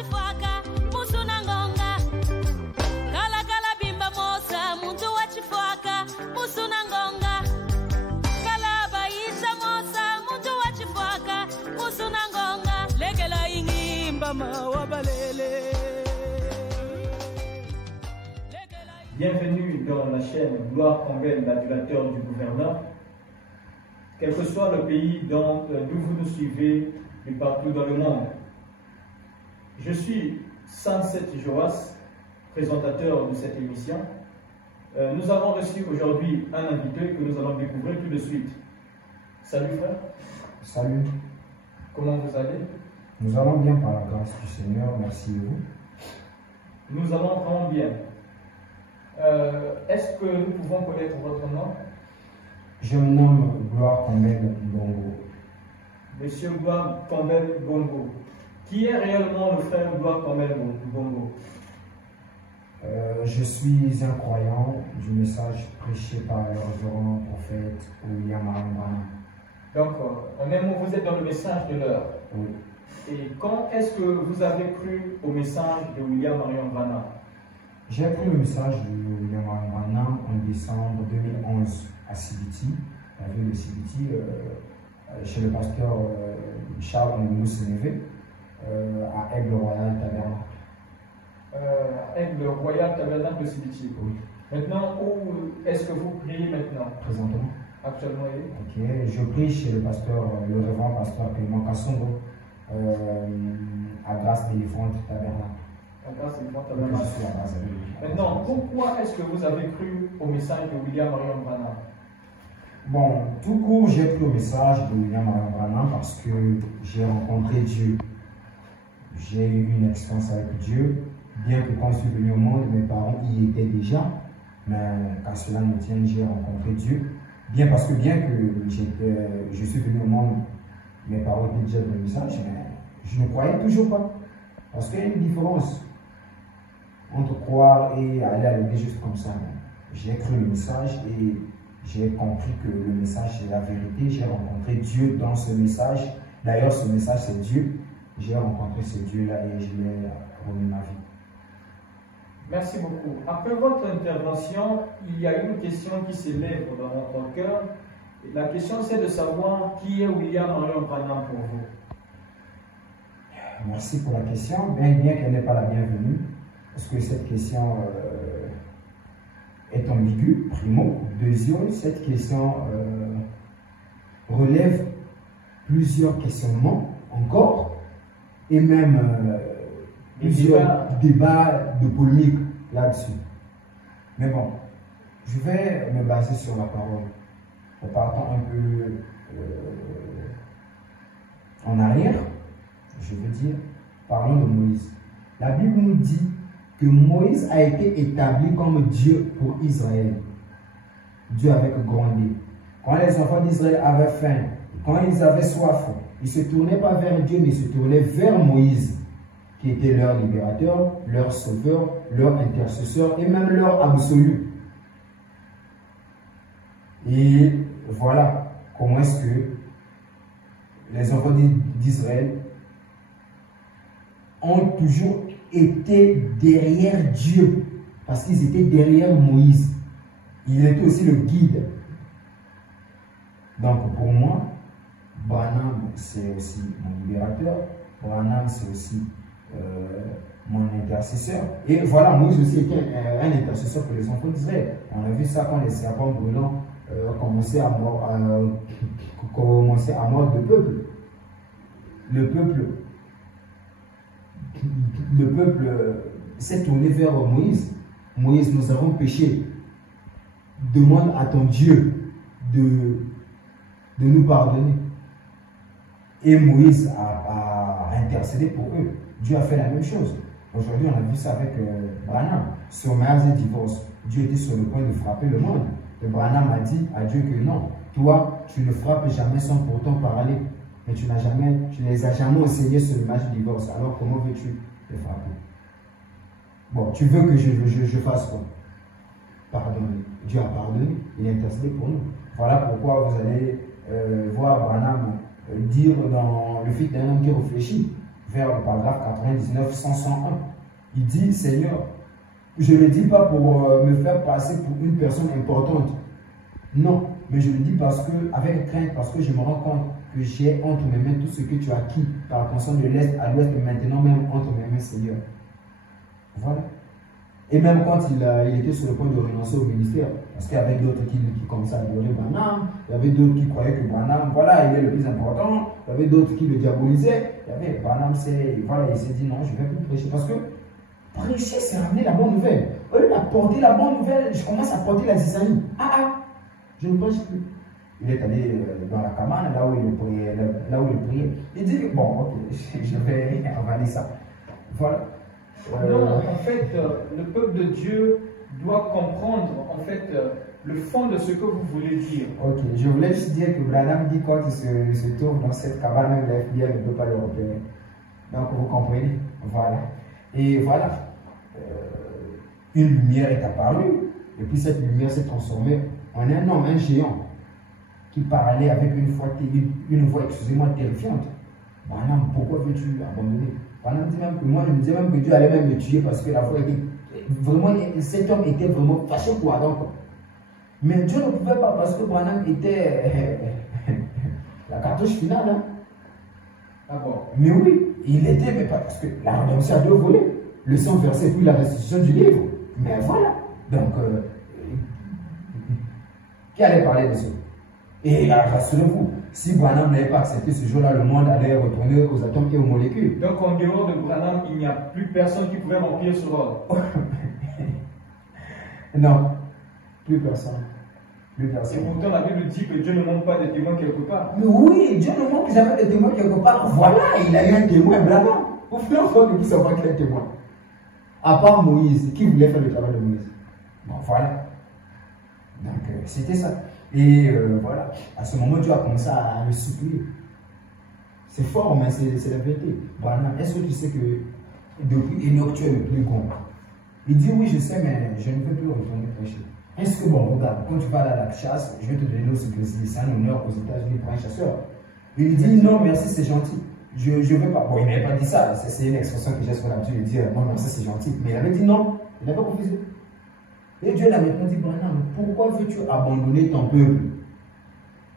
wachifwaka musuna ngonga kala kala bimba mosa muntu wachifwaka musuna ngonga kala baisha mosa muntu wachifwaka musuna ngonga legela ingimba mawabalele. Bienvenue dans la chaîne Gloire Combel, l'adulateur du gouverneur. Quel que soit le pays d'où vous nous suivez et partout dans le monde. Je suis Sunset Joas, présentateur de cette émission. Nous avons reçu aujourd'hui un invité que nous allons découvrir tout de suite. Salut frère. Salut. Comment vous allez? Nous allons bien par la grâce du Seigneur, merci à vous. Nous allons vraiment bien. Est-ce que nous pouvons connaître votre nom? Je me nomme Gloire Combel Bongo. Monsieur Gloire Combel Bongo. Qui est réellement le frère Gloire Combel Bongo? Je suis un croyant du message prêché par le révérend prophète William Marion Branham. Donc, vous êtes dans le message de l'heure. Oui. Et quand est-ce que vous avez cru au message de William Marion Branham? J'ai appris le message de William Marion Branham en décembre 2011 à Sibiti, la ville de Sibiti, chez le pasteur Charles Moussé-Névé, à Aigle-Royal Tabernacle. Aigle-Royal Tabernacle de Sibiti. Oui. Maintenant, où est-ce que vous priez maintenant? Présentement. Actuellement, oui. Ok, je prie chez le pasteur, le révérend pasteur Clément Kassongo, à Grâce d'éléphante Tabernacle. Maintenant, pourquoi est-ce que vous avez cru au message de William Marion Branham? Bon, tout court, j'ai cru au message de William Marion Branham parce que j'ai rencontré Dieu. J'ai eu une expérience avec Dieu, bien que quand je suis venu au monde, mes parents y étaient déjà, mais qu'à cela ne tienne, j'ai rencontré Dieu. Bien parce que bien que je suis venu au monde, mes parents étaient déjà dans le message, mais je ne croyais toujours pas. Parce qu'il y a une différence entre croire et aller à l'église juste comme ça. J'ai cru le message et j'ai compris que le message c'est la vérité. J'ai rencontré Dieu dans ce message. D'ailleurs, ce message c'est Dieu. J'ai rencontré ce Dieu-là et je l'ai remis ma vie. Merci beaucoup. Après votre intervention, il y a une question qui s'élève dans notre cœur. La question c'est de savoir qui est William Marion Branham pour vous. Merci pour la question, bien qu'elle n'est pas la bienvenue, parce que cette question est ambiguë, primo. Deuxième, cette question relève plusieurs questionnements encore, et même plusieurs débats de polémique là-dessus. Mais bon, je vais me baser sur la parole. En partant un peu en arrière, je veux dire, parlons de Moïse. La Bible nous dit que Moïse a été établi comme Dieu pour Israël. Dieu avec grand D. Quand les enfants d'Israël avaient faim, quand ils avaient soif, ils ne se tournaient pas vers Dieu, mais ils se tournaient vers Moïse, qui était leur libérateur, leur sauveur, leur intercesseur et même leur absolu. Et voilà comment est-ce que les enfants d'Israël ont toujours été derrière Dieu, parce qu'ils étaient derrière Moïse. Il était aussi le guide. Donc pour moi, Branham c'est aussi mon libérateur, Branham c'est aussi mon intercesseur. Et voilà, Moïse aussi était un intercesseur pour les enfants d'Israël. On a vu ça quand les serpents brûlants commençaient à mordre le peuple. Le peuple s'est tourné vers Moïse. Moïse, nous avons péché. Demande à ton Dieu de nous pardonner. Et Moïse a intercédé pour eux. Dieu a fait la même chose. Aujourd'hui, on a vu ça avec Branham. Sur mariage et divorce, Dieu était sur le point de frapper le monde. Et Branham a dit à Dieu que non, toi, tu ne frappes jamais sans pourtant parler. Mais tu ne les as jamais enseigné sur le mariage et divorce. Alors comment veux-tu les frapper? Bon, tu veux que je fasse quoi? Pardonner. Dieu a pardonné. Il a intercédé pour nous. Voilà pourquoi vous allez voir Branham dire dans le fils d'un homme qui réfléchit. vers le paragraphe 99, 101. Il dit, Seigneur, je ne le dis pas pour me faire passer pour une personne importante. Non, mais je le dis parce que, avec crainte, parce que je me rends compte que j'ai entre mes mains tout ce que tu as acquis par rapport de l'Est à l'Ouest, et maintenant même entre mes mains, Seigneur. Voilà. Et même quand il était sur le point de renoncer au ministère, parce qu'il y avait d'autres qui commençaient à adorer Branham, il y avait d'autres qui croyaient que Branham, voilà, il est le plus important, il y avait d'autres qui le diabolisaient, il y avait Branham, voilà, il s'est dit non, je ne vais plus prêcher, parce que prêcher, c'est ramener la bonne nouvelle. Au lieu d'apporter la bonne nouvelle, je commence à porter la zizanie. Je ne prêche plus. Il est allé dans la cabane, là où il priait. Il dit, bon, ok, je vais avaler ça. Voilà. Non, en fait, le peuple de Dieu doit comprendre, en fait, le fond de ce que vous voulez dire. Ok, je voulais juste dire que Branham dit quand il se trouve dans cette cabane, même la FBI ne peut pas le repérer. Donc, vous comprenez. Voilà. Et voilà. Une lumière est apparue, et puis cette lumière s'est transformée en un homme, un géant, qui parlait avec une voix, excusez-moi, terrifiante. Branham, pourquoi veux-tu abandonner? Branham dit même que moi, je me disais même que Dieu allait même me tuer parce que la voix était vraiment, cet homme était vraiment fâché pour Adam. Mais Dieu ne pouvait pas parce que Branham était la cartouche finale. Hein. Ah bon? Mais oui, il était, mais pas parce que la rédemption a deux volets. Le sang versé puis la restitution du livre. Mais voilà. Donc, qui allait parler de ça? Et rassurez-vous, si Branham n'avait pas accepté ce jour-là, le monde allait retourner aux atomes et aux molécules. Donc, en dehors de Branham, il n'y a plus personne qui pouvait remplir ce rôle. Non, plus personne. Plus personne. Et pourtant, la Bible dit que Dieu ne manque pas de témoins quelque part. Mais oui, Dieu ne manque jamais de témoins quelque part. Voilà, il a eu un témoin, Branham. Vous voulez encore que vous saviez qu'il est témoin. À part Moïse, qui voulait faire le travail de Moïse? Bon, voilà. Donc, c'était ça. Et voilà, à ce moment, Dieu a commencé à le supplier. C'est fort, mais c'est la vérité. Branham, est-ce que tu sais que depuis Enoch, tu es le plus grand? Il dit, oui, je sais, mais je ne peux plus retourner prêcher. Est-ce que, bon, regarde, quand tu vas à la chasse, je vais te donner l'eau, c'est un honneur aux États-Unis pour un chasseur. Il dit, non, merci, c'est gentil. Je ne veux pas. Bon, il n'avait pas dit ça. C'est une expression que j'ai sur l'habitude de dire, non, merci, c'est gentil. Mais il avait dit non. Il n'avait pas refusé. Et Dieu l'a maintenant dit, Branham, pourquoi veux-tu abandonner ton peuple?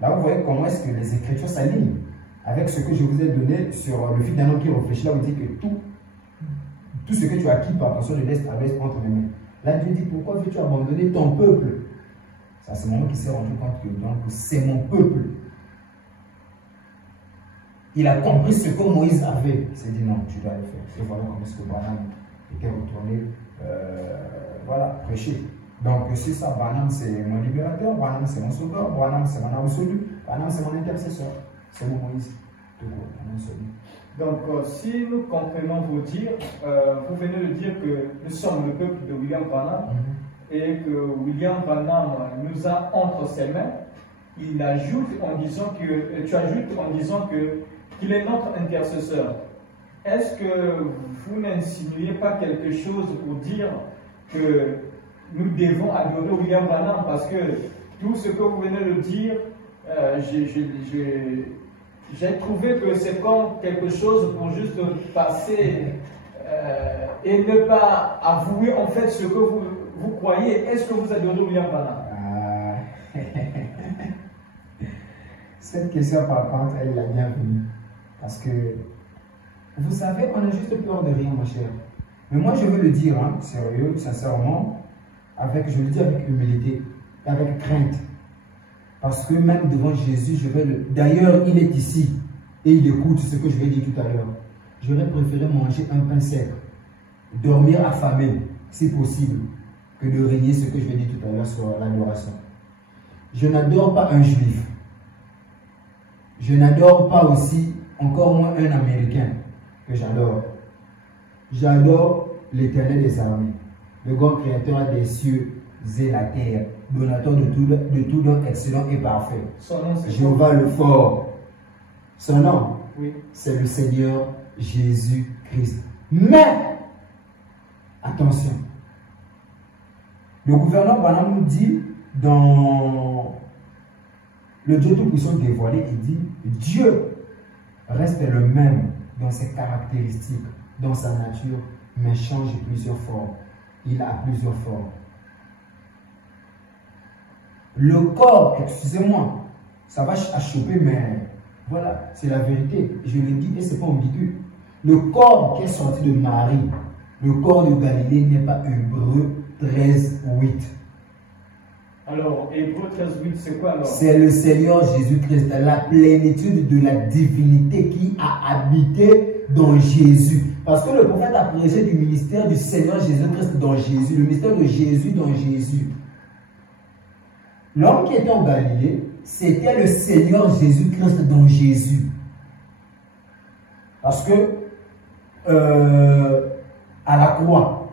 Là, vous voyez comment est-ce que les Écritures s'alignent avec ce que je vous ai donné sur le fil d'un homme qui réfléchit. Là, où il dit que tout ce que tu as acquis par attention de l'Est à l'Ouest entre mes mains. Là, Dieu dit, pourquoi veux-tu abandonner ton peuple? C'est à ce moment qu'il s'est rendu compte que c'est mon peuple. Il a compris ce que Moïse avait. Il s'est dit, non, tu dois le faire. Et voilà comment est-ce que Branham était retourné, voilà, prêcher. Donc, c'est ça, Branham, c'est mon libérateur, Branham, c'est mon sauveur, Branham, c'est mon absolu, Branham, c'est mon intercesseur. C'est mon Moïse. Tout court, mon absolu. Donc, si nous comprenons vos dires, vous venez de dire que nous sommes le peuple de William Branham et que William Branham nous a entre ses mains. Il ajoute en disant que, tu ajoutes en disant qu'il est notre intercesseur. Est-ce que vous n'insinuez pas quelque chose pour dire que nous devons adorer William Branham? Parce que tout ce que vous venez de dire, j'ai trouvé que c'est comme quelque chose pour juste passer et ne pas avouer en fait ce que vous croyez. Est-ce que vous adorez William Branham? Cette question, par contre, elle est la bienvenue. Parce que, vous savez, on a juste peur de rien, mon cher. Mais moi, je veux le dire, hein, sérieux, sincèrement, je le dis avec humilité, avec crainte. Parce que même devant Jésus, je vais le... D'ailleurs, il est ici, et il écoute ce que je vais dire tout à l'heure. J'aurais préféré manger un pain sec, dormir affamé, si possible, que de régner ce que je vais dire tout à l'heure sur l'adoration. Je n'adore pas un juif. Je n'adore pas aussi, encore moins un Américain que j'adore. J'adore l'Éternel des armées, le grand créateur des cieux et la terre, donateur de tout don excellent et parfait. Son nom, c'est Jéhovah le fort. Son nom, oui, c'est le Seigneur Jésus-Christ. Mais, attention, le gouverneur Branham nous dit dans le Dieu Tout-Puissant dévoilé, il dit Dieu reste le même dans ses caractéristiques, dans sa nature, mais change plusieurs formes. Il a plusieurs formes. Le corps, excusez-moi, ça va choper, mais voilà, c'est la vérité. Je le dis et ce n'est pas ambigu. Le corps qui est sorti de Marie, le corps de Galilée n'est pas Hébreux 13:8. Alors, Hébreux 13:8, c'est quoi alors? C'est le Seigneur Jésus-Christ, la plénitude de la divinité qui a habité dans Jésus. Parce que le prophète a prêché du ministère du Seigneur Jésus-Christ dans Jésus, le ministère de Jésus dans Jésus. L'homme qui était en Galilée, c'était le Seigneur Jésus-Christ dans Jésus. Parce que à la croix,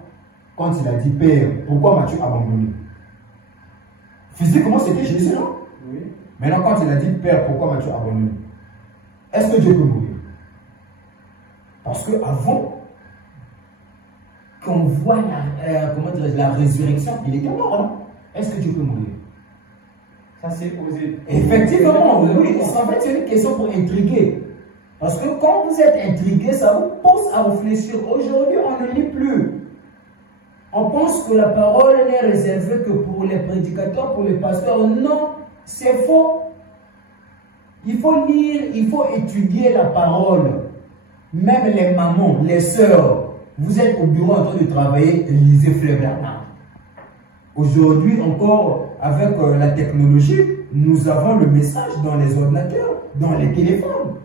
quand il a dit Père, pourquoi m'as-tu abandonné? Physiquement, c'était Jésus, non? Oui. Maintenant, quand il a dit Père, pourquoi m'as-tu abandonné? Est-ce que Dieu peut mourir? Parce qu'avant qu'on voit la résurrection, il était mort, non? Est-ce que Dieu peut mourir? Ça, c'est osé. Effectivement, oui. En fait, c'est une question pour intriguer. Parce que quand vous êtes intrigué, ça vous pousse à réfléchir. Aujourd'hui, on ne lit plus. On pense que la parole n'est réservée que pour les prédicateurs, pour les pasteurs. Non, c'est faux. Il faut lire, il faut étudier la parole. Même les mamans, les sœurs, vous êtes au bureau en train de travailler, lisez Frère Bernard. Aujourd'hui encore, avec la technologie, nous avons le message dans les ordinateurs, dans les téléphones.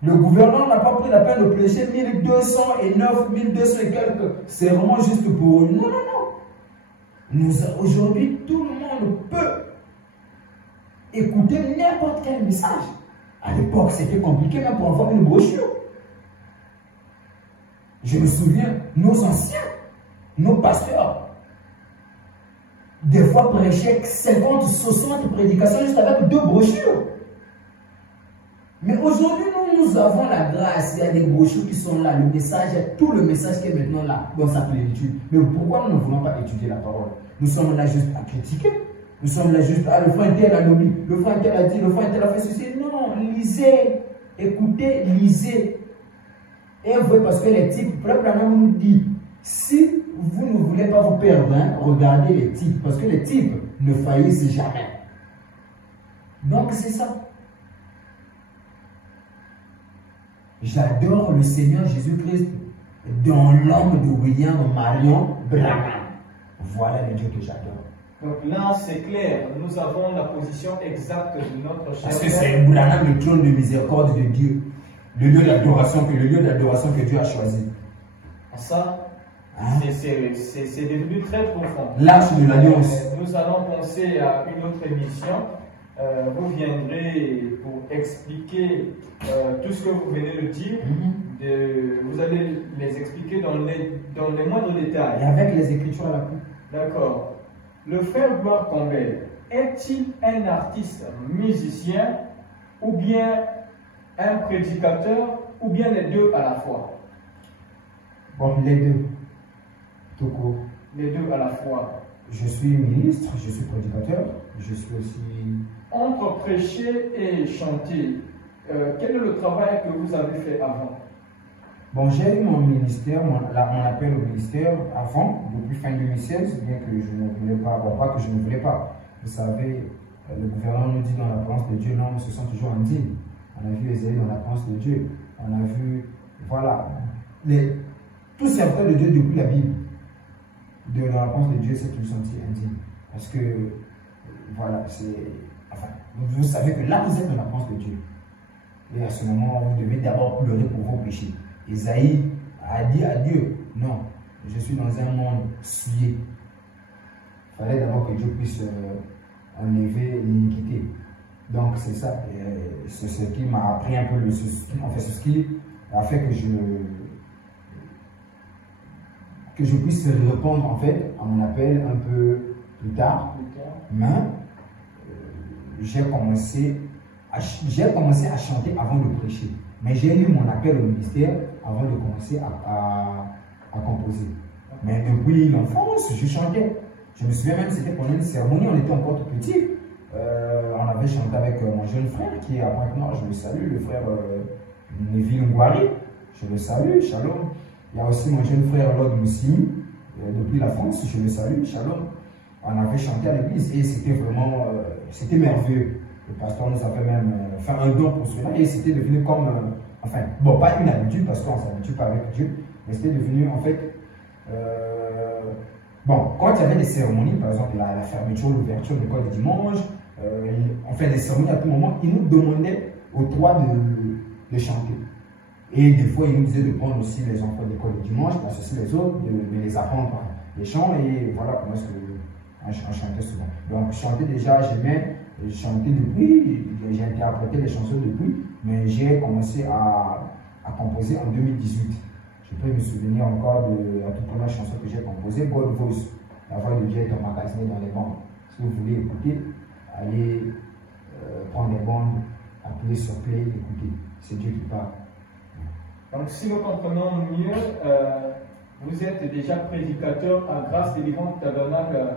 Le gouvernement n'a pas pris la peine de prêcher 1209, 1200 et quelques. C'est vraiment juste pour eux. Non, non, non. Aujourd'hui, tout le monde peut écouter n'importe quel message. À l'époque, c'était compliqué même pour avoir une brochure. Je me souviens, nos anciens, nos pasteurs, des fois prêchaient 50, 60 prédications juste avec 2 brochures. Mais aujourd'hui, nous avons la grâce, il y a des brochures qui sont là, le message, tout le message qui est maintenant là, dans sa plénitude. Mais pourquoi nous ne voulons pas étudier la parole? Nous sommes là juste à critiquer. Nous sommes là juste, le frère tel a nommé, le frère tel a dit, le frère tel a fait ceci. Non, lisez, écoutez, lisez. Et vous voyez, parce que les types, le frère nous dit, si vous ne voulez pas vous perdre, hein, regardez les types, parce que les types ne faillissent jamais. Donc c'est ça. J'adore le Seigneur Jésus-Christ dans l'homme de William Marion Branham. Voilà le Dieu que j'adore. Donc là, c'est clair, nous avons la position exacte de notre cher. Parce que c'est Branham, le trône de miséricorde de Dieu, le lieu d'adoration que Dieu a choisi. Ça, c'est devenu très profond. L'arche de l'alliance. Nous allons penser à une autre émission. Vous viendrez pour expliquer tout ce que vous venez de dire. Vous allez les expliquer dans les moindres détails. Et avec les Écritures à la coupe. D'accord. Le frère Gloire Campbell est-il un artiste musicien ou bien un prédicateur ou bien les deux à la fois? Bon, les deux. Tout court. Les deux à la fois. Je suis ministre, je suis prédicateur, je suis aussi... Entre prêcher et chanter, quel est le travail que vous avez fait avant? Bon, j'ai eu mon ministère, mon appel au ministère avant, depuis fin 2016, bien que je ne voulais pas, bon, pas que je ne voulais pas. Vous savez, le gouvernement nous dit dans l'apparence de Dieu, non, ce sont toujours indignes. On a vu Ésaïe dans l'apparence de Dieu. On a vu, voilà, tous serviteurs de Dieu depuis la Bible, de l'apparence de Dieu, c'est qu'ils sont indignes. Parce que, voilà, c'est... Enfin, vous savez que là, vous êtes dans l'apparence de Dieu. Et à ce moment, vous devez d'abord pleurer pour vos péchés. Ésaïe a dit à Dieu, non, je suis dans un monde souillé. Il fallait d'abord que Dieu puisse enlever l'iniquité. Donc c'est ça, c'est ce qui m'a appris un peu, c'est ce qui a fait que je puisse répondre en fait à mon appel un peu plus tard. Mais j'ai commencé à chanter avant de prêcher. Mais j'ai eu mon appel au ministère avant de commencer à composer. Mais depuis l'enfance, je chantais. Je me souviens même, c'était pendant une cérémonie, on était encore tout petit. On avait chanté avec mon jeune frère qui est à Pointe-Noire, je le salue, le frère Neville Grégory, je le salue, shalom. Il y a aussi mon jeune frère Lord Moussimi, depuis la France, je le salue, shalom. On avait chanté à l'église et c'était vraiment, c'était merveilleux. Le pasteur nous avait même fait un don pour cela et c'était devenu comme, enfin, bon, pas une habitude parce qu'on ne s'habitue pas avec Dieu, mais c'était devenu en fait, bon, quand il y avait des cérémonies, par exemple la fermeture, l'ouverture de l'école de dimanche, on fait des cérémonies à tout moment, ils nous demandaient aux trois de chanter. Et des fois, ils nous disaient de prendre aussi les enfants de l'école de dimanche, parce aussi les autres, de les apprendre par les chants, et voilà comment est-ce qu'on chantait souvent. Donc, chanter déjà, j'aimais chanter depuis, j'ai interprété les chansons depuis, mais j'ai commencé à composer en 2018. Je peux me souvenir encore de la toute première chanson que j'ai composée, God Voice. La voix de Dieu est emmagasinée dans les bandes. Si vous voulez écouter, allez prendre les bandes, appuyer sur play, écouter. C'est Dieu qui parle. Donc, si nous comprenons mieux, vous êtes déjà prédicateur à Grâce Délivrante Tabernacle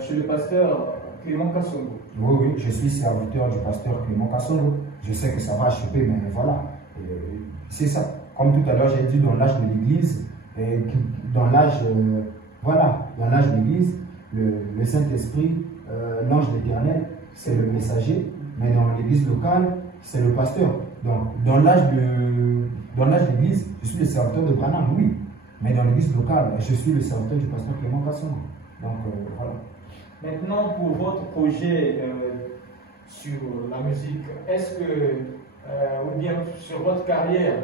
chez le pasteur Clément Kassongo. Oui, oui, je suis serviteur du pasteur Clément Kassongo. Je sais que ça va choper, mais voilà. C'est ça. Comme tout à l'heure, j'ai dit dans l'âge de l'Église, dans l'âge, voilà, dans l'âge de l'Église, le Saint-Esprit, l'ange d'Éternel, c'est le messager, mais dans l'Église locale, c'est le pasteur. Donc, dans l'âge de l'Église, je suis le serviteur de Branham, oui, mais dans l'Église locale, je suis le serviteur du pasteur Clément Kassongo. Donc, voilà. Maintenant, pour votre projet sur la musique, est-ce que, ou bien sur votre carrière,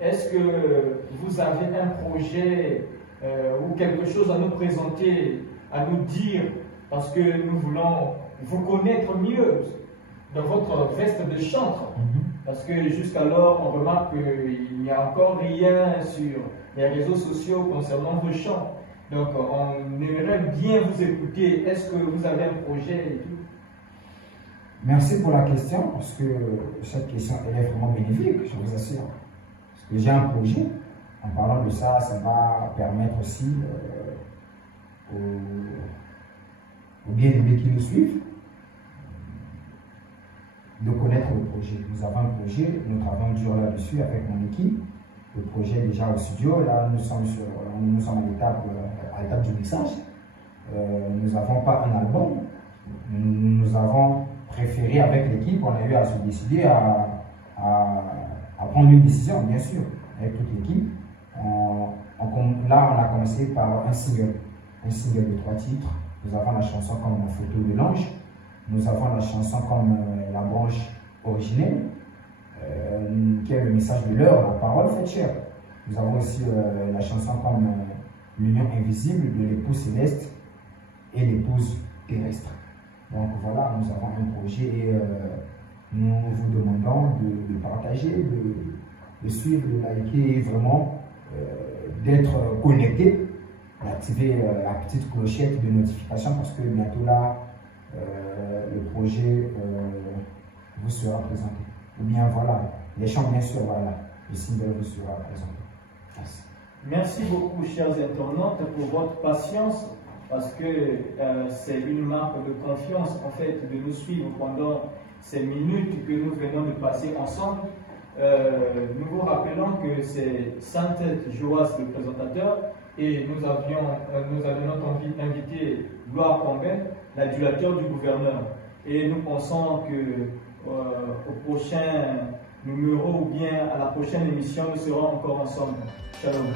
est-ce que vous avez un projet ou quelque chose à nous présenter, à nous dire, parce que nous voulons vous connaître mieux dans votre veste de chantre? Parce que jusqu'alors, on remarque qu'il n'y a encore rien sur les réseaux sociaux concernant vos chants. Donc, on aimerait bien vous écouter. Est-ce que vous avez un projet? Merci pour la question, parce que cette question elle est vraiment bénéfique, je vous assure. Parce que j'ai un projet. En parlant de ça, ça va permettre aussi aux bien-aimés qui nous suivent de connaître le projet. Nous avons un projet, nous travaillons dur là-dessus avec mon équipe. Le projet est déjà au studio, là nous sommes à l'étape du mixage. Nous n'avons pas un album, nous avons préféré avec l'équipe, on a eu à se décider à prendre une décision, bien sûr, avec toute l'équipe. Là, on a commencé par un single de 3 titres. Nous avons la chanson comme La photo de l'ange. Nous avons la chanson comme La branche originelle, qui est le message de l'heure, la parole faite chair. Nous avons aussi la chanson comme L'union invisible de l'époux céleste et l'épouse terrestre. Donc voilà, nous avons un projet et nous vous demandons de partager, de suivre, de liker et vraiment d'être connecté, d'activer la petite clochette de notification parce que bientôt là, le projet vous sera présenté. Ou bien voilà, les chants bien sûr, voilà, le single vous sera présenté. Merci. Merci beaucoup, chers internautes, pour votre patience, parce que c'est une marque de confiance, en fait, de nous suivre pendant ces minutes que nous venons de passer ensemble. Nous vous rappelons que c'est Sainte Joas, le présentateur, et nous avions notre invité Gloire Pomben, l'adulateur du gouverneur. Et nous pensons que au prochain numéro ou bien à la prochaine émission, nous serons encore ensemble. Shalom.